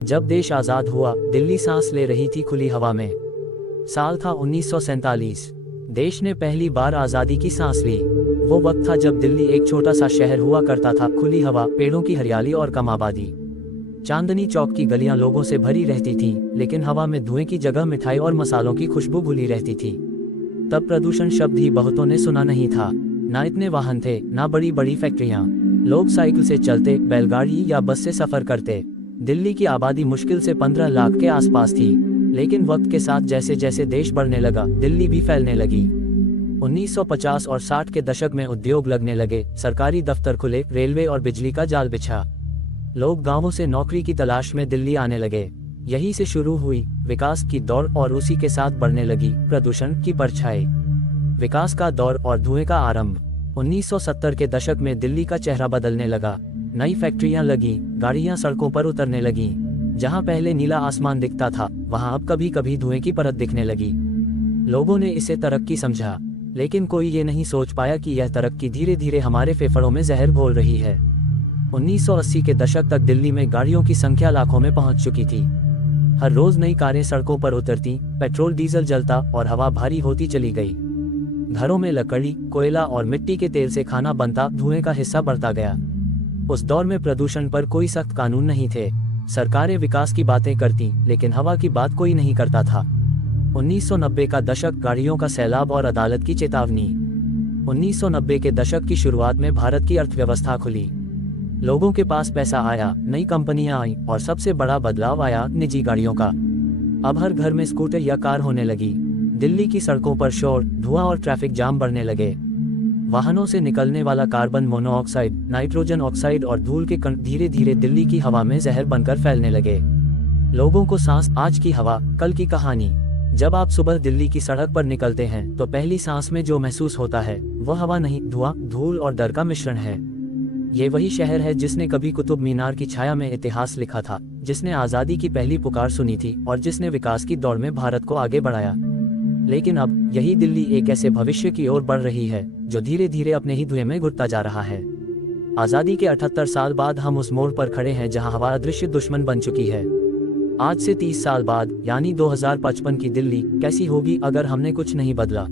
जब देश आज़ाद हुआ, दिल्ली सांस ले रही थी खुली हवा में। साल था 1947। देश ने पहली बार आज़ादी की सांस ली। वो वक्त था जब दिल्ली एक छोटा सा शहर हुआ करता था, खुली हवा, पेड़ों की हरियाली और कम आबादी। चांदनी चौक की गलियां लोगों से भरी रहती थीं, लेकिन हवा में धुएं की जगह मिठाई और मसालों की खुशबू घुली रहती थी। तब प्रदूषण शब्द ही बहुतों ने सुना नहीं था। ना इतने वाहन थे, ना बड़ी बड़ी फैक्ट्रियां। लोग साइकिल से चलते, बैलगाड़ी या बस से सफर करते। दिल्ली की आबादी मुश्किल से 15 लाख के आसपास थी। लेकिन वक्त के साथ जैसे जैसे देश बढ़ने लगा, दिल्ली भी फैलने लगी। 1950 और 60 के दशक में उद्योग लगने लगे, सरकारी दफ्तर खुले, रेलवे और बिजली का जाल बिछा। लोग गांवों से नौकरी की तलाश में दिल्ली आने लगे। यहीं से शुरू हुई विकास की दौड़ और उसी के साथ बढ़ने लगी प्रदूषण की परछाई। विकास का दौर और धुएं का आरंभ। 1970 के दशक में दिल्ली का चेहरा बदलने लगा। नई फैक्ट्रियां लगी, गाड़ियां सड़कों पर उतरने लगी। जहां पहले नीला आसमान दिखता था, वहां अब कभी कभी धुएं की परत दिखने लगी। लोगों ने इसे तरक्की समझा, लेकिन कोई ये नहीं सोच पाया कि यह तरक्की धीरे धीरे हमारे फेफड़ों में जहर घोल रही है। 1980 के दशक तक दिल्ली में गाड़ियों की संख्या लाखों में पहुंच चुकी थी। हर रोज नई कारें सड़कों पर उतरती, पेट्रोल डीजल जलता और हवा भारी होती चली गई। घरों में लकड़ी, कोयला और मिट्टी के तेल से खाना बनता, धुएं का हिस्सा बढ़ता गया। उस दौर में प्रदूषण पर कोई सख्त कानून नहीं थे। सरकारें विकास की बातें करती, लेकिन हवा की बात कोई नहीं करता था। 1990 का दशक, गाड़ियों का सैलाब और अदालत की चेतावनी। 1990 के दशक की शुरुआत में भारत की अर्थव्यवस्था खुली। लोगों के पास पैसा आया, नई कंपनियां आईं और सबसे बड़ा बदलाव आया निजी गाड़ियों का। अब हर घर में स्कूटर या कार होने लगी। दिल्ली की सड़कों पर शोर, धुआं और ट्रैफिक जाम बढ़ने लगे। वाहनों से निकलने वाला कार्बन मोनोऑक्साइड, नाइट्रोजन ऑक्साइड और धूल के कण धीरे धीरे दिल्ली की हवा में जहर बनकर फैलने लगे। लोगों को सांस, आज की हवा, कल की कहानी। जब आप सुबह दिल्ली की सड़क पर निकलते हैं, तो पहली सांस में जो महसूस होता है, वह हवा नहीं, धुआं, धूल और डर का मिश्रण है। ये वही शहर है जिसने कभी कुतुब मीनार की छाया में इतिहास लिखा था, जिसने आज़ादी की पहली पुकार सुनी थी और जिसने विकास की दौड़ में भारत को आगे बढ़ाया। लेकिन अब यही दिल्ली एक ऐसे भविष्य की ओर बढ़ रही है जो धीरे धीरे अपने ही धुएं में घुटता जा रहा है। आज़ादी के 78 साल बाद हम उस मोड़ पर खड़े हैं जहां हवा अदृश्य दुश्मन बन चुकी है। आज से 30 साल बाद, यानी 2055 की दिल्ली कैसी होगी अगर हमने कुछ नहीं बदला?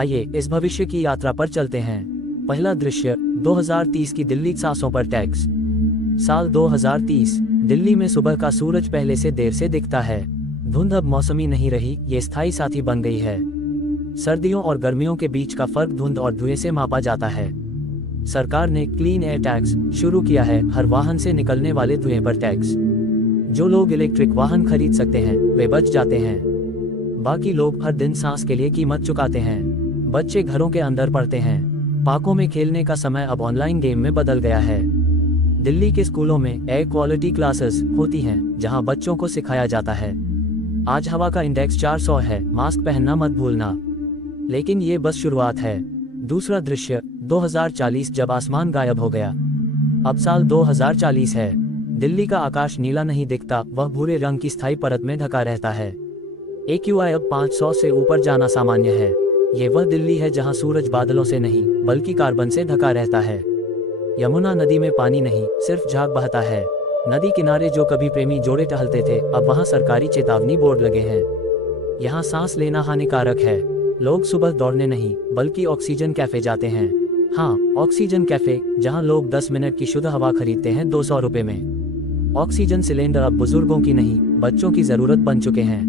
आइए इस भविष्य की यात्रा पर चलते हैं। पहला दृश्य, 2030 की दिल्ली, सांसों पर टैक्स। साल 2030, दिल्ली में सुबह का सूरज पहले से देर से दिखता है। धुंध अब मौसमी नहीं रही, ये स्थायी साथी बन गई है। सर्दियों और गर्मियों के बीच का फर्क धुंध और धुएं से मापा जाता है। सरकार ने क्लीन एयर टैक्स शुरू किया है, हर वाहन से निकलने वाले धुएं पर टैक्स। जो लोग इलेक्ट्रिक वाहन खरीद सकते हैं, वे बच जाते हैं। बाकी लोग हर दिन सांस के लिए कीमत चुकाते हैं। बच्चे घरों के अंदर पढ़ते हैं। पार्कों में खेलने का समय अब ऑनलाइन गेम में बदल गया है। दिल्ली के स्कूलों में एयर क्वालिटी क्लासेस होती हैं, जहां बच्चों को सिखाया जाता है, आज हवा का इंडेक्स 400 है, मास्क पहनना मत भूलना। लेकिन ये बस शुरुआत है। दूसरा दृश्य, 2040, जब आसमान गायब हो गया। अब साल 2040 है। दिल्ली का आकाश नीला नहीं दिखता, वह भूरे रंग की स्थायी परत में ढका रहता है। AQI अब 500 से ऊपर जाना सामान्य है। ये वह दिल्ली है जहां सूरज बादलों से नहीं, बल्कि कार्बन से ढका रहता है। यमुना नदी में पानी नहीं, सिर्फ झाग बहता है। नदी किनारे जो कभी प्रेमी जोड़े टहलते थे, अब वहां सरकारी चेतावनी बोर्ड लगे हैं। यहाँ सांस लेना हानिकारक है। लोग सुबह दौड़ने नहीं, बल्कि ऑक्सीजन कैफे जाते हैं। हाँ, ऑक्सीजन कैफे, जहां लोग 10 मिनट की शुद्ध हवा खरीदते हैं 200 रुपए में। ऑक्सीजन सिलेंडर अब बुजुर्गों की नहीं, बच्चों की जरूरत बन चुके हैं।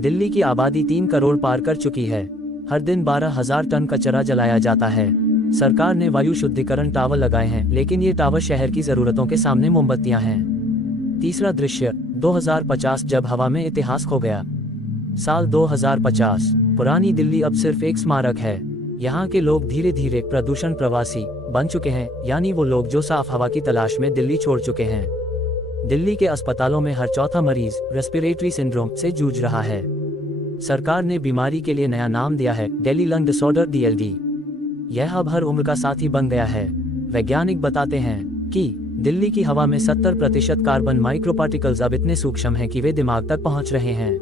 दिल्ली की आबादी 3 करोड़ पार कर चुकी है। हर दिन 12,000 टन कचरा जलाया जाता है। सरकार ने वायु शुद्धिकरण टावर लगाए हैं, लेकिन ये टावर शहर की जरूरतों के सामने मोमबत्तियां हैं। तीसरा दृश्य, 2050, जब हवा में इतिहास खो गया। साल 2050, पुरानी दिल्ली अब सिर्फ एक स्मारक है। यहाँ के लोग धीरे धीरे प्रदूषण प्रवासी बन चुके हैं, यानी वो लोग जो साफ हवा की तलाश में दिल्ली छोड़ चुके हैं। दिल्ली के अस्पतालों में हर चौथा मरीज रेस्पिरेटरी सिंड्रोम से जूझ रहा है। सरकार ने बीमारी के लिए नया नाम दिया है, दिल्ली लंग डिसऑर्डर DLD। यह अब हर उम्र का साथी बन गया है। वैज्ञानिक बताते हैं कि दिल्ली की हवा में 70% कार्बन माइक्रोपार्टिकल्स अब इतने सूक्ष्म हैं कि वे दिमाग तक पहुंच रहे हैं।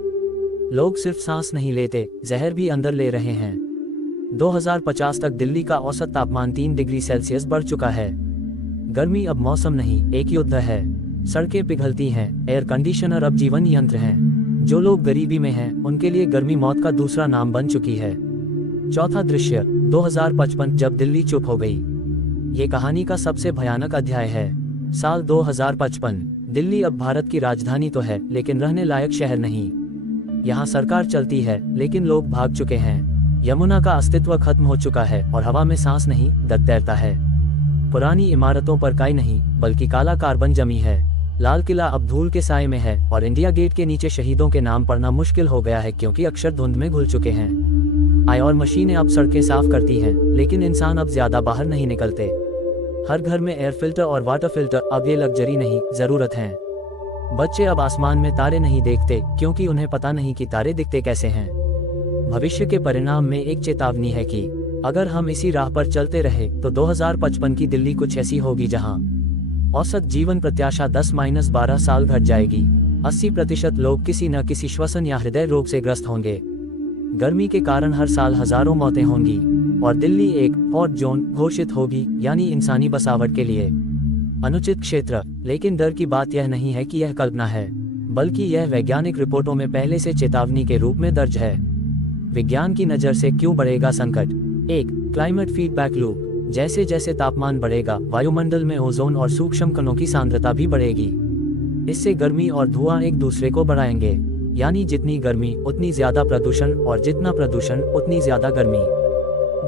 लोग सिर्फ सांस नहीं लेते, जहर भी अंदर ले रहे हैं। 2050 तक दिल्ली का औसत तापमान 3 डिग्री सेल्सियस बढ़ चुका है। गर्मी अब मौसम नहीं, एक युद्ध है। सड़कें पिघलती हैं, एयर कंडीशनर अब जीवन यंत्र हैं। जो लोग गरीबी में हैं, उनके लिए गर्मी मौत का दूसरा नाम बन चुकी है। चौथा दृश्य 2055, जब दिल्ली चुप हो गई। ये कहानी का सबसे भयानक अध्याय है। साल 2055। दिल्ली अब भारत की राजधानी तो है, लेकिन रहने लायक शहर नहीं। यहाँ सरकार चलती है, लेकिन लोग भाग चुके हैं। यमुना का अस्तित्व खत्म हो चुका है और हवा में सांस नहीं, दर्द तैरता है। पुरानी इमारतों पर काई नहीं, बल्कि काला कार्बन जमी है। लाल किला अब धूल के साए में है और इंडिया गेट के नीचे शहीदों के नाम पढ़ना मुश्किल हो गया है, क्योंकि अक्षर धुंध में घुल चुके हैं। आई और मशीनें अब सड़कें साफ करती हैं, लेकिन इंसान अब ज्यादा बाहर नहीं निकलते। हर घर में एयर फिल्टर और वाटर फिल्टर अब ये लग्जरी नहीं, जरूरत है। बच्चे अब आसमान में तारे नहीं देखते, क्योंकि उन्हें पता नहीं कि तारे दिखते कैसे हैं। भविष्य के परिणाम में एक चेतावनी है कि अगर हम इसी राह पर चलते रहे तो 2055 की दिल्ली कुछ ऐसी होगी जहां औसत जीवन प्रत्याशा 10-12 साल घट जाएगी। 80% लोग किसी न किसी श्वसन या हृदय रोग से ग्रस्त होंगे। गर्मी के कारण हर साल हजारों मौतें होंगी और दिल्ली एक हॉट जोन घोषित होगी, यानी इंसानी बसावट के लिए अनुचित क्षेत्र। लेकिन डर की बात यह नहीं है कि यह कल्पना है, बल्कि यह वैज्ञानिक रिपोर्टों में पहले से चेतावनी के रूप में दर्ज है। विज्ञान की नज़र से क्यों बढ़ेगा संकट? 1. Climate feedback loop. जैसे जैसे तापमान बढ़ेगा, वायुमंडल में ओजोन और सूक्ष्म कणों की सांद्रता भी बढ़ेगी। इससे गर्मी और धुआं एक दूसरे को बढ़ाएंगे, यानी जितनी गर्मी उतनी ज्यादा प्रदूषण और जितना प्रदूषण उतनी ज्यादा गर्मी।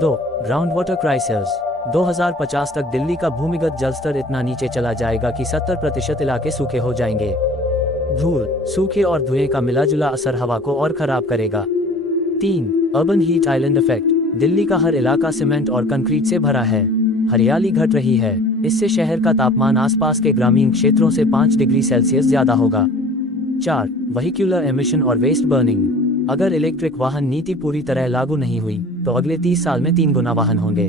2. Ground water crisis. 2050 तक दिल्ली का भूमिगत जलस्तर इतना नीचे चला जाएगा कि 70% इलाके सूखे हो जाएंगे। धूल, सूखे और धुएं का मिलाजुला असर हवा को और खराब करेगा। 3. Urban heat island effect. Delhi का हर इलाका सीमेंट और कंक्रीट से भरा है। हरियाली घट रही है, इससे शहर का तापमान आसपास के ग्रामीण क्षेत्रों से 5 डिग्री सेल्सियस ज्यादा होगा। 4. व्हीक्यूलर एमिशन और वेस्ट बर्निंग। अगर इलेक्ट्रिक वाहन नीति पूरी तरह लागू नहीं हुई तो अगले 30 साल में 3 गुना वाहन होंगे।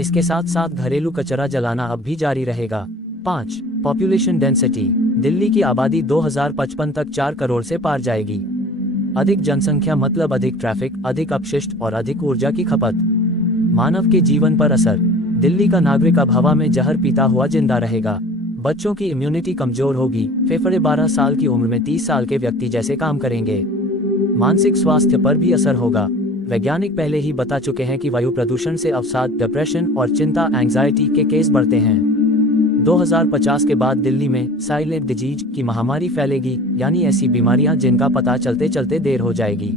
इसके साथ साथ घरेलू कचरा जलाना अब भी जारी रहेगा। 5. Population density. दिल्ली की आबादी 2055 तक 4 करोड़ से पार जाएगी। अधिक जनसंख्या मतलब अधिक ट्रैफिक, अधिक अपशिष्ट और अधिक ऊर्जा की खपत। मानव के जीवन पर असर। दिल्ली का नागरिक अब हवा में जहर पीता हुआ जिंदा रहेगा। बच्चों की इम्यूनिटी कमजोर होगी, फेफड़े 12 साल की उम्र में 30 साल के व्यक्ति जैसे काम करेंगे। मानसिक स्वास्थ्य पर भी असर होगा। वैज्ञानिक पहले ही बता चुके हैं कि वायु प्रदूषण से अवसाद, डिप्रेशन और चिंता, एंग्जाइटी के केस बढ़ते हैं। 2050 के बाद दिल्ली में साइलेंट डिजीज की महामारी फैलेगी, यानी ऐसी बीमारियां जिनका पता चलते चलते देर हो जाएगी।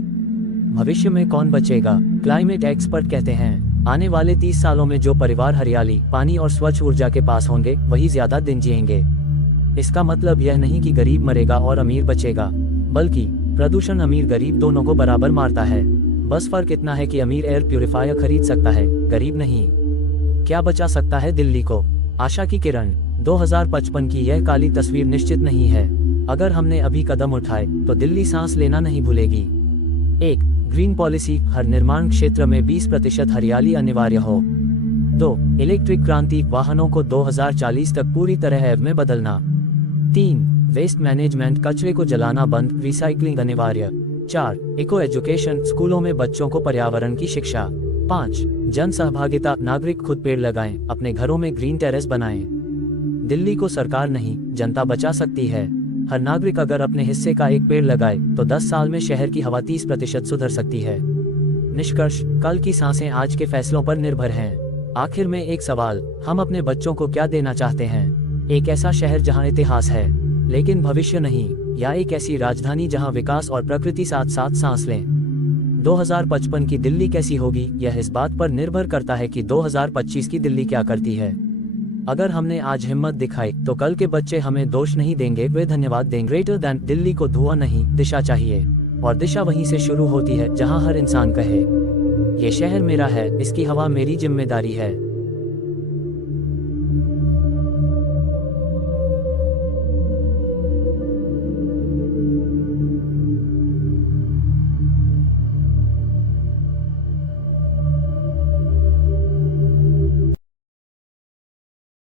भविष्य में कौन बचेगा? क्लाइमेट एक्सपर्ट कहते हैं आने वाले 30 सालों में जो परिवार हरियाली, पानी और स्वच्छ ऊर्जा के पास होंगे वही ज्यादा दिन जिएंगे। इसका मतलब यह नहीं कि गरीब मरेगा और अमीर बचेगा, बल्कि प्रदूषण अमीर गरीब दोनों को बराबर मारता है। बस फर्क इतना है कि अमीर एयर प्यूरिफायर खरीद सकता है, गरीब नहीं। क्या बचा सकता है दिल्ली को? आशा की किरण। 2055 की यह काली तस्वीर निश्चित नहीं है। अगर हमने अभी कदम उठाए तो दिल्ली सांस लेना नहीं भूलेगी। 1. Green policy. हर निर्माण क्षेत्र में 20% हरियाली अनिवार्य हो। 2. इलेक्ट्रिक क्रांति। वाहनों को 2040 तक पूरी तरह EV में बदलना। 3. Waste management. कचरे को जलाना बंद, रिसाइकलिंग अनिवार्य। 4. Eco education. स्कूलों में बच्चों को पर्यावरण की शिक्षा। 5. जन सहभागिता। नागरिक खुद पेड़ लगाएं, अपने घरों में ग्रीन टेरेस बनाएं। दिल्ली को सरकार नहीं, जनता बचा सकती है। हर नागरिक अगर अपने हिस्से का एक पेड़ लगाए तो 10 साल में शहर की हवा 30% सुधर सकती है। निष्कर्ष, कल की सांसें आज के फैसलों पर निर्भर हैं। आखिर में एक सवाल, हम अपने बच्चों को क्या देना चाहते हैं? एक ऐसा शहर जहां इतिहास है लेकिन भविष्य नहीं, या एक ऐसी राजधानी जहां विकास और प्रकृति साथ साथ सांस लें? 2055 की दिल्ली कैसी होगी, यह इस बात पर निर्भर करता है कि 2025 की दिल्ली क्या करती है। अगर हमने आज हिम्मत दिखाई तो कल के बच्चे हमें दोष नहीं देंगे, वे धन्यवाद देंगे। ग्रेटर दैन दिल्ली को धुआं नहीं, दिशा चाहिए, और दिशा वहीं से शुरू होती है जहां हर इंसान कहे ये शहर मेरा है, इसकी हवा मेरी जिम्मेदारी है।